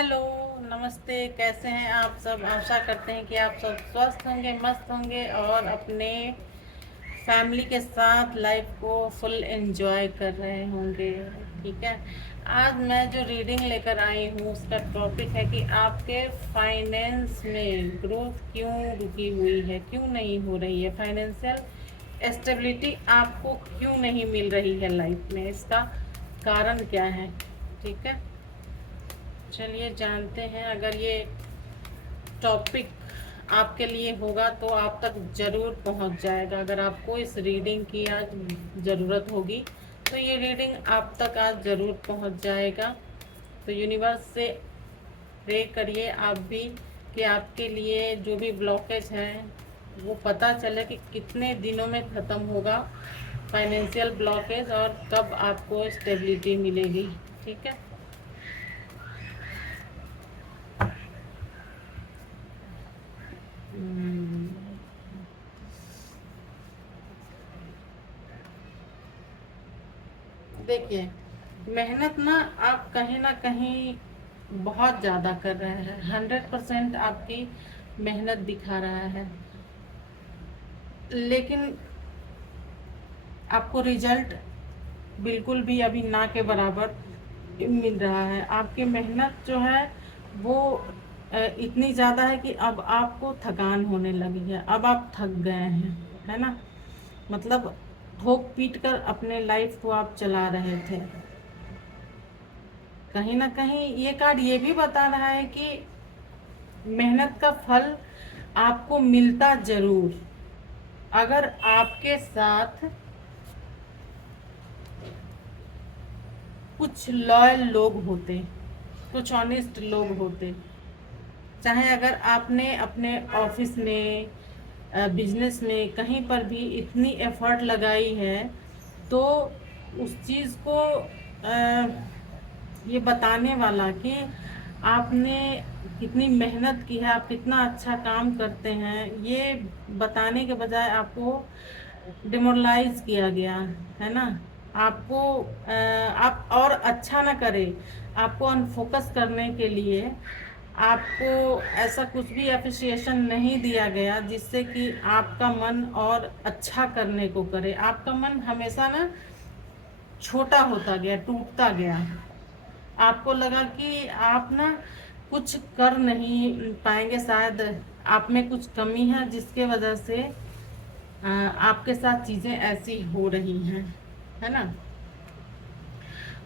Hello, नमस्ते। कैसे हैं आप सब? आशा करते हैं कि आप सब स्वस्थ होंगे, मस्त होंगे और अपने फैमिली के साथ लाइफ को फुल एंजॉय कर रहे होंगे। ठीक है। आज मैं जो रीडिंग लेकर आई हूँ उसका टॉपिक है कि आपके फाइनेंस में ग्रोथ क्यों रुकी हुई है, क्यों नहीं हो रही है, फाइनेंशियल स्टेबिलिटी आपको क्यों नहीं मिल रही है लाइफ में, इसका कारण क्या है। ठीक है, चलिए जानते हैं। अगर ये टॉपिक आपके लिए होगा तो आप तक ज़रूर पहुंच जाएगा। अगर आपको इस रीडिंग की आज ज़रूरत होगी तो ये रीडिंग आप तक आज ज़रूर पहुंच जाएगा। तो यूनिवर्स से प्रे करिए आप भी कि आपके लिए जो भी ब्लॉकेज है वो पता चले कि कितने दिनों में ख़त्म होगा फाइनेंशियल ब्लॉकेज और कब आपको स्टेबिलिटी मिलेगी। ठीक है। हम्म, देखिए, मेहनत ना आप कहीं ना कहीं बहुत ज़्यादा कर रहे हैं। 100% आपकी मेहनत दिखा रहा है, लेकिन आपको रिजल्ट बिल्कुल भी अभी ना के बराबर मिल रहा है। आपकी मेहनत जो है वो इतनी ज़्यादा है कि अब आपको थकान होने लगी है, अब आप थक गए हैं, है ना। मतलब ठोक पीट कर अपने लाइफ को आप चला रहे थे। कहीं ना कहीं ये कार्ड ये भी बता रहा है कि मेहनत का फल आपको मिलता जरूर, अगर आपके साथ कुछ लॉयल लोग होते, कुछ ऑनेस्ट लोग होते। चाहे अगर आपने अपने ऑफिस में, बिजनेस में, कहीं पर भी इतनी एफर्ट लगाई है तो उस चीज़ को ये बताने वाला कि आपने कितनी मेहनत की है, आप कितना अच्छा काम करते हैं, ये बताने के बजाय आपको डिमोरलाइज किया गया है ना। आपको आप और अच्छा ना करें, आपको अनफोकस करने के लिए आपको ऐसा कुछ भी अप्रिसिएशन नहीं दिया गया जिससे कि आपका मन और अच्छा करने को करे। आपका मन हमेशा ना छोटा होता गया, टूटता गया। आपको लगा कि आप ना कुछ कर नहीं पाएंगे, शायद आप में कुछ कमी है जिसके वजह से आपके साथ चीज़ें ऐसी हो रही हैं, है ना।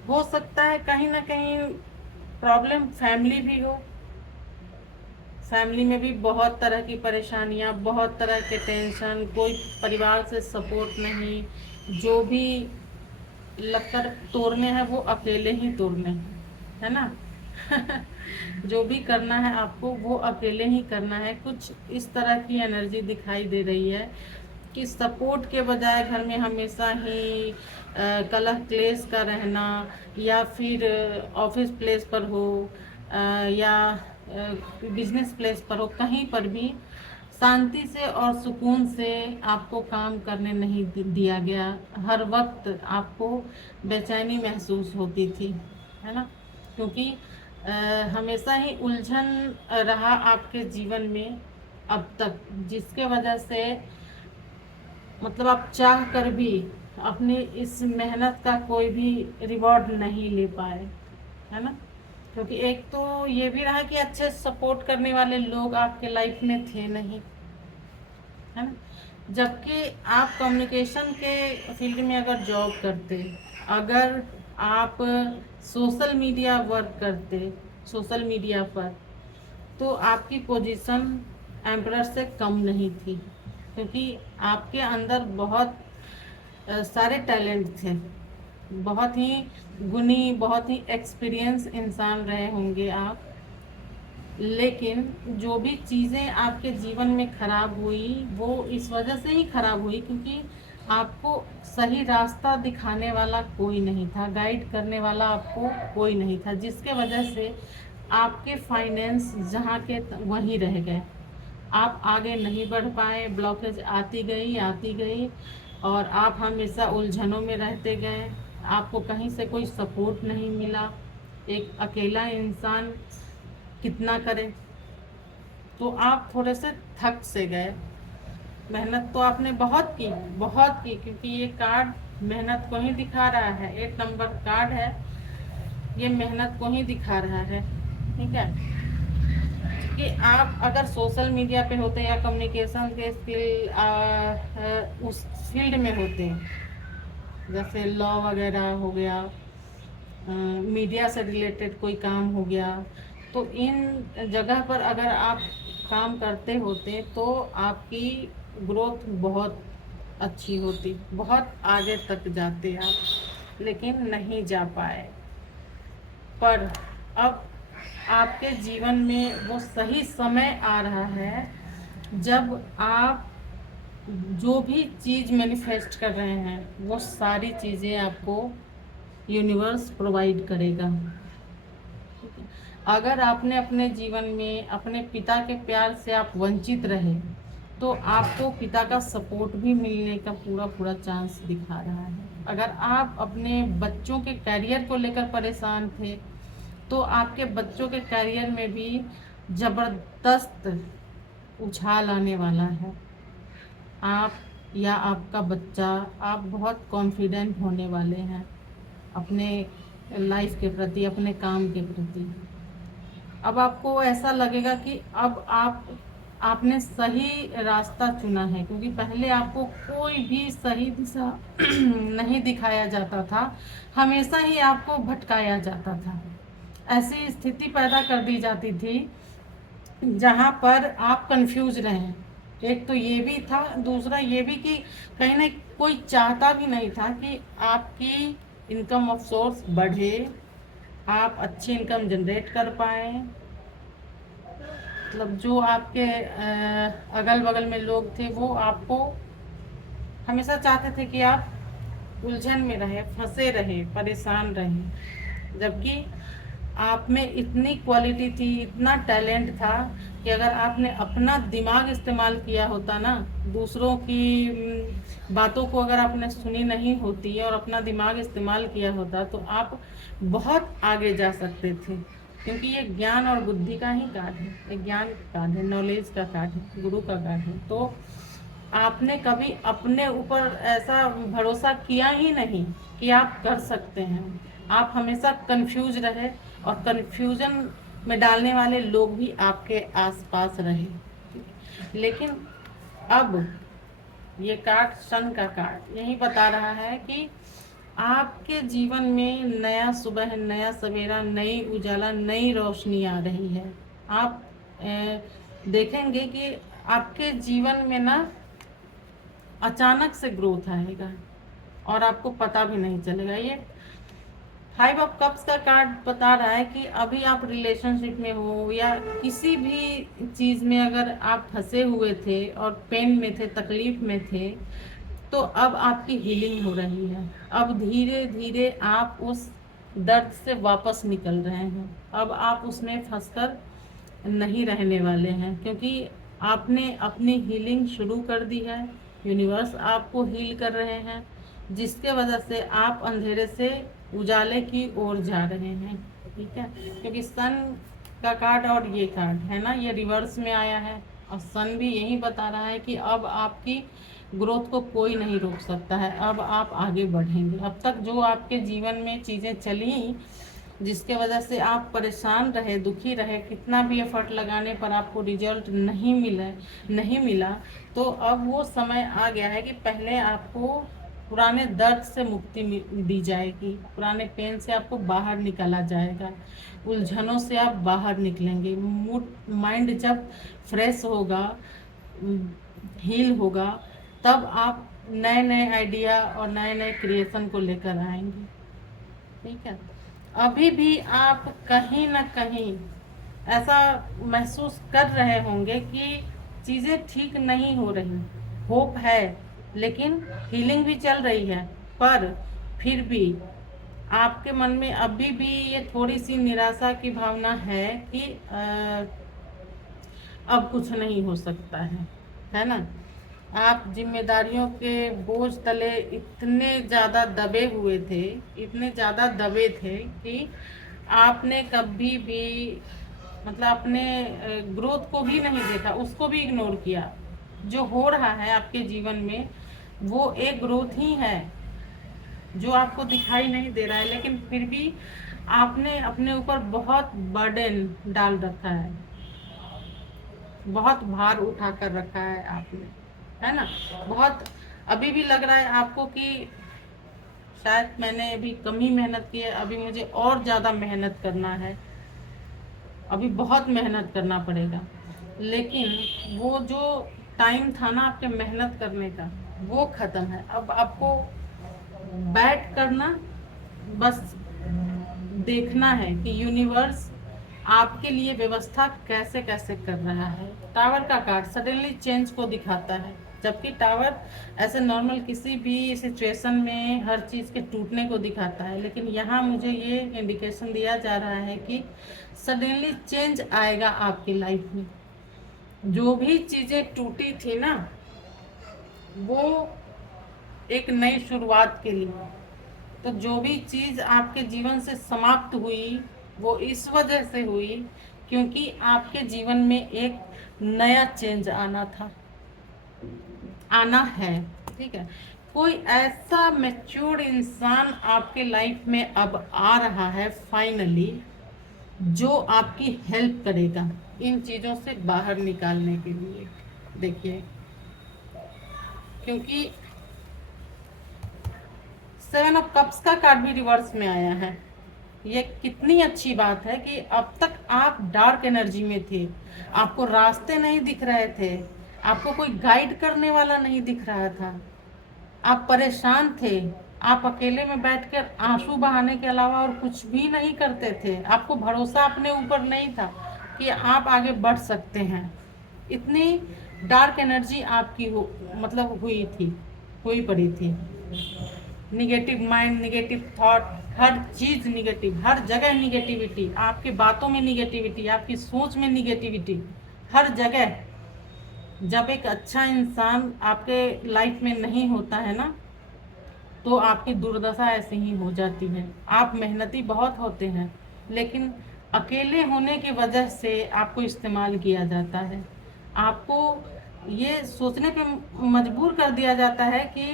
हो सकता है कहीं ना कहीं प्रॉब्लम फैमिली भी हो। फैमिली में भी बहुत तरह की परेशानियां, बहुत तरह के टेंशन, कोई परिवार से सपोर्ट नहीं। जो भी लगकर तोड़ने हैं वो अकेले ही तोड़ने हैं, है ना। जो भी करना है आपको वो अकेले ही करना है। कुछ इस तरह की एनर्जी दिखाई दे रही है कि सपोर्ट के बजाय घर में हमेशा ही कलह क्लेश का रहना, या फिर ऑफिस प्लेस पर हो, या बिजनेस प्लेस पर हो, कहीं पर भी शांति से और सुकून से आपको काम करने नहीं दिया गया। हर वक्त आपको बेचैनी महसूस होती थी, है ना। क्योंकि हमेशा ही उलझन रहा आपके जीवन में अब तक, जिसके वजह से मतलब आप चाह कर भी अपनी इस मेहनत का कोई भी रिवॉर्ड नहीं ले पाए, है ना। क्योंकि एक तो ये भी रहा कि अच्छे सपोर्ट करने वाले लोग आपके लाइफ में थे नहीं, है ना। जबकि आप कम्युनिकेशन के फील्ड में अगर जॉब करते, अगर आप सोशल मीडिया वर्क करते, सोशल मीडिया पर, तो आपकी पोजीशन एम्परर से कम नहीं थी। क्योंकि आपके अंदर बहुत सारे टैलेंट थे, बहुत ही गुणी, बहुत ही एक्सपीरियंस इंसान रहे होंगे आप। लेकिन जो भी चीज़ें आपके जीवन में खराब हुई वो इस वजह से ही खराब हुई क्योंकि आपको सही रास्ता दिखाने वाला कोई नहीं था, गाइड करने वाला आपको कोई नहीं था, जिसके वजह से आपके फाइनेंस जहाँ के वहीं रह गए। आप आगे नहीं बढ़ पाए, ब्लॉकेज आती गई और आप हमेशा उलझनों में रहते गए। आपको कहीं से कोई सपोर्ट नहीं मिला। एक अकेला इंसान कितना करें, तो आप थोड़े से थक से गए। मेहनत तो आपने बहुत की, क्योंकि ये कार्ड मेहनत को ही दिखा रहा है। 8 नंबर कार्ड है, ये मेहनत को ही दिखा रहा है। ठीक है, कि आप अगर सोशल मीडिया पे होते या कम्युनिकेशन के स्किल उस फील्ड में होते, जैसे लॉ वगैरह हो गया, मीडिया से रिलेटेड कोई काम हो गया, तो इन जगह पर अगर आप काम करते होते तो आपकी ग्रोथ बहुत अच्छी होती, बहुत आगे तक जाते आप, लेकिन नहीं जा पाए। पर अब आपके जीवन में वो सही समय आ रहा है जब आप जो भी चीज़ मैनिफेस्ट कर रहे हैं वो सारी चीज़ें आपको यूनिवर्स प्रोवाइड करेगा। अगर आपने अपने जीवन में अपने पिता के प्यार से आप वंचित रहे तो आपको पिता का सपोर्ट भी मिलने का पूरा चांस दिखा रहा है। अगर आप अपने बच्चों के करियर को लेकर परेशान थे तो आपके बच्चों के करियर में भी ज़बरदस्त उछाल आने वाला है। आप या आपका बच्चा, आप बहुत कॉन्फिडेंट होने वाले हैं अपने लाइफ के प्रति, अपने काम के प्रति। अब आपको ऐसा लगेगा कि अब आपने सही रास्ता चुना है, क्योंकि पहले आपको कोई भी सही दिशा नहीं दिखाया जाता था, हमेशा ही आपको भटकाया जाता था। ऐसी स्थिति पैदा कर दी जाती थी जहाँ पर आप कंफ्यूज रहें। एक तो ये भी था, दूसरा ये भी कि कहीं ना कोई चाहता भी नहीं था कि आपकी इनकम ऑफ सोर्स बढ़े, आप अच्छी इनकम जनरेट कर पाएँ। मतलब जो आपके अगल बगल में लोग थे वो आपको हमेशा चाहते थे कि आप उलझन में रहे, फंसे रहे, परेशान रहे, जबकि आप में इतनी क्वालिटी थी, इतना टैलेंट था कि अगर आपने अपना दिमाग इस्तेमाल किया होता ना, दूसरों की बातों को अगर आपने सुनी नहीं होती और अपना दिमाग इस्तेमाल किया होता तो आप बहुत आगे जा सकते थे। क्योंकि ये ज्ञान और बुद्धि का ही कार्ड है, ये ज्ञान का कार्ड है, नॉलेज का कार्ड है, गुरु का कार्ड है। तो आपने कभी अपने ऊपर ऐसा भरोसा किया ही नहीं कि आप कर सकते हैं। आप हमेशा कंफ्यूज रहे और कंफ्यूजन में डालने वाले लोग भी आपके आसपास रहे। लेकिन अब ये कार्ड, सन का कार्ड, यही बता रहा है कि आपके जीवन में नया सुबह, नया सवेरा, नई उजाला, नई रोशनी आ रही है। आप देखेंगे कि आपके जीवन में ना अचानक से ग्रोथ आएगा और आपको पता भी नहीं चलेगा। ये 5 ऑफ कप्स का कार्ड बता रहा है कि अभी आप रिलेशनशिप में हो या किसी भी चीज़ में अगर आप फंसे हुए थे और पेन में थे, तकलीफ में थे, तो अब आपकी हीलिंग हो रही है। अब धीरे धीरे आप उस दर्द से वापस निकल रहे हैं। अब आप उसमें फंसकर नहीं रहने वाले हैं, क्योंकि आपने अपनी हीलिंग शुरू कर दी है। यूनिवर्स आपको हील कर रहे हैं, जिसके वजह से आप अंधेरे से उजाले की ओर जा रहे हैं। ठीक है, क्योंकि सन का कार्ड और ये कार्ड है ना, ये रिवर्स में आया है और सन भी यही बता रहा है कि अब आपकी ग्रोथ को कोई नहीं रोक सकता है, अब आप आगे बढ़ेंगे। अब तक जो आपके जीवन में चीज़ें चली जिसके वजह से आप परेशान रहे, दुखी रहे, कितना भी एफर्ट लगाने पर आपको रिजल्ट नहीं मिला, तो अब वो समय आ गया है कि पहले आपको पुराने दर्द से मुक्ति दी जाएगी, पुराने पेन से आपको बाहर निकाला जाएगा, उलझनों से आप बाहर निकलेंगे। माइंड जब फ्रेश होगा, हील होगा, तब आप नए नए आइडिया और नए नए क्रिएशन को लेकर आएंगे। ठीक है, अभी भी आप कहीं ना कहीं ऐसा महसूस कर रहे होंगे कि चीज़ें ठीक नहीं हो रही, होप है लेकिन हीलिंग भी चल रही है, पर फिर भी आपके मन में अभी भी ये थोड़ी सी निराशा की भावना है कि अब कुछ नहीं हो सकता है ना। आप जिम्मेदारियों के बोझ तले इतने ज़्यादा दबे हुए थे, इतने ज़्यादा दबे थे कि आपने कभी भी मतलब अपने ग्रोथ को भी नहीं देखा, उसको भी इग्नोर किया। जो हो रहा है आपके जीवन में वो एक ग्रोथ ही है जो आपको दिखाई नहीं दे रहा है, लेकिन फिर भी आपने अपने ऊपर बहुत बर्डन डाल रखा है, बहुत भार उठा कर रखा है आपने, है ना। बहुत अभी भी लग रहा है आपको कि शायद मैंने अभी कम ही मेहनत की है, अभी मुझे और ज़्यादा मेहनत करना है, अभी बहुत मेहनत करना पड़ेगा। लेकिन वो जो टाइम था ना आपके मेहनत करने का, वो ख़त्म है। अब आपको बैठ कर ना बस देखना है कि यूनिवर्स आपके लिए व्यवस्था कैसे कैसे कर रहा है। टावर का कार्ड सडनली चेंज को दिखाता है, जबकि टावर ऐसे नॉर्मल किसी भी सिचुएशन में हर चीज़ के टूटने को दिखाता है, लेकिन यहाँ मुझे ये इंडिकेशन दिया जा रहा है कि सडनली चेंज आएगा आपकी लाइफ में। जो भी चीज़ें टूटी थी ना वो एक नई शुरुआत के लिए, तो जो भी चीज़ आपके जीवन से समाप्त हुई वो इस वजह से हुई क्योंकि आपके जीवन में एक नया चेंज आना था, आना है। ठीक है, कोई ऐसा मैच्योर इंसान आपके लाइफ में अब आ रहा है फाइनली, जो आपकी हेल्प करेगा इन चीज़ों से बाहर निकालने के लिए। देखिए, क्योंकि 7 ऑफ कप्स का कार्ड भी रिवर्स में आया है। ये कितनी अच्छी बात है कि अब तक आप डार्क एनर्जी में थे, आपको रास्ते नहीं दिख रहे थे, आपको कोई गाइड करने वाला नहीं दिख रहा था, आप परेशान थे, आप अकेले में बैठकर आंसू बहाने के अलावा और कुछ भी नहीं करते थे, आपको भरोसा अपने ऊपर नहीं था कि आप आगे बढ़ सकते हैं। इतनी डार्क एनर्जी आपकी मतलब हुई पड़ी थी। निगेटिव माइंड, निगेटिव थॉट, हर चीज़ निगेटिव, हर जगह निगेटिविटी, आपकी बातों में निगेटिविटी, आपकी सोच में निगेटिविटी, हर जगह। जब एक अच्छा इंसान आपके लाइफ में नहीं होता है ना तो आपकी दुर्दशा ऐसे ही हो जाती है। आप मेहनती बहुत होते हैं लेकिन अकेले होने की वजह से आपको इस्तेमाल किया जाता है, आपको ये सोचने पे मजबूर कर दिया जाता है कि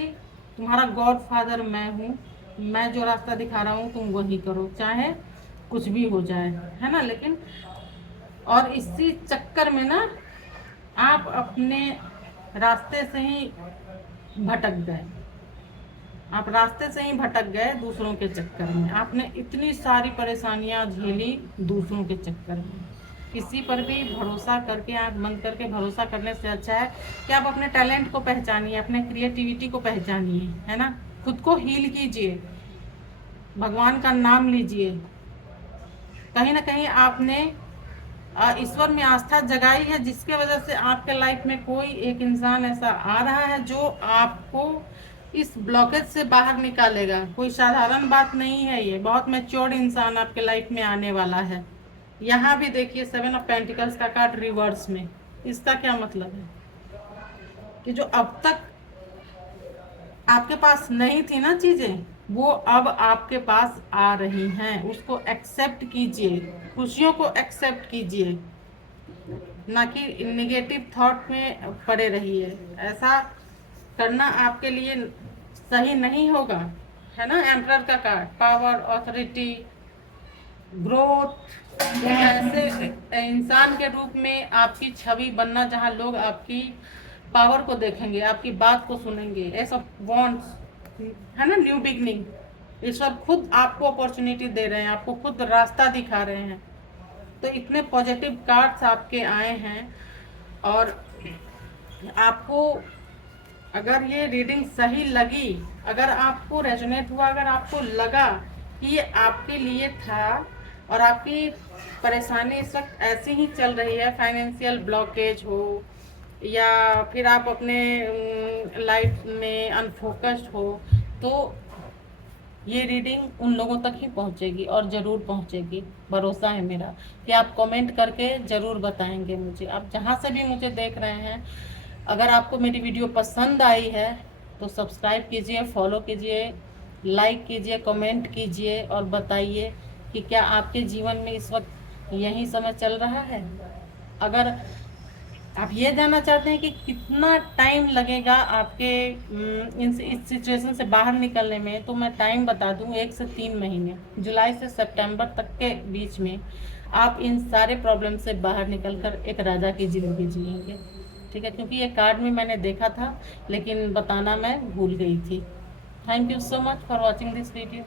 तुम्हारा गॉड फादर मैं हूँ, मैं जो रास्ता दिखा रहा हूँ तुम वही करो, चाहे कुछ भी हो जाए, है ना। लेकिन और इसी चक्कर में ना आप अपने रास्ते से ही भटक गए, आप रास्ते से ही भटक गए दूसरों के चक्कर में। आपने इतनी सारी परेशानियां झेली दूसरों के चक्कर में। किसी पर भी भरोसा करके, आंख बंद करके भरोसा करने से अच्छा है कि आप अपने टैलेंट को पहचानिए, अपने क्रिएटिविटी को पहचानिए, है ना। खुद को हील कीजिए, भगवान का नाम लीजिए। कहीं ना कहीं आपने ईश्वर में आस्था जगाई है, जिसके वजह से आपके लाइफ में कोई एक इंसान ऐसा आ रहा है जो आपको इस ब्लॉकेज से बाहर निकालेगा। कोई साधारण बात नहीं है, ये बहुत मैच्योर इंसान आपके लाइफ में आने वाला है। यहाँ भी देखिए 7 ऑफ पेंटिकल्स का कार्ड रिवर्स में, इसका क्या मतलब है कि जो अब तक आपके पास नहीं थी ना चीजें, वो अब आपके पास आ रही हैं। उसको एक्सेप्ट कीजिए, खुशियों को एक्सेप्ट कीजिए, ना कि निगेटिव थॉट में पड़े रहिए। ऐसा करना आपके लिए सही नहीं होगा, है ना। एम्परर का कार्ड, पावर, ऑथोरिटी, ग्रोथ, ऐसे इंसान के रूप में आपकी छवि बनना जहाँ लोग आपकी पावर को देखेंगे, आपकी बात को सुनेंगे। ऐसा वॉन्ट्स, है ना, न्यू बिगनिंग। ईश्वर खुद आपको अपॉर्चुनिटी दे रहे हैं, आपको खुद रास्ता दिखा रहे हैं। तो इतने पॉजिटिव कार्ड्स आपके आए हैं और आपको अगर ये रीडिंग सही लगी, अगर आपको रेजोनेट हुआ, अगर आपको लगा कि ये आपके लिए था और आपकी परेशानी इस वक्त ऐसी ही चल रही है, फाइनेंशियल ब्लॉकेज हो या फिर आप अपने लाइफ में अनफोकस्ड हो, तो ये रीडिंग उन लोगों तक ही पहुंचेगी और ज़रूर पहुंचेगी। भरोसा है मेरा कि आप कमेंट करके ज़रूर बताएंगे मुझे। आप जहां से भी मुझे देख रहे हैं, अगर आपको मेरी वीडियो पसंद आई है तो सब्सक्राइब कीजिए, फॉलो कीजिए, लाइक कीजिए, कमेंट कीजिए और बताइए कि क्या आपके जीवन में इस वक्त यही समय चल रहा है। अगर आप ये जानना चाहते हैं कि कितना टाइम लगेगा आपके इस सिचुएशन से बाहर निकलने में, तो मैं टाइम बता दूं, 1 से 3 महीने, जुलाई से सितंबर तक के बीच में आप इन सारे प्रॉब्लम से बाहर निकलकर एक राजा की जिंदगी जिएंगे। ठीक है, क्योंकि ये कार्ड में मैंने देखा था लेकिन बताना मैं भूल गई थी। Thank you so much for watching this video.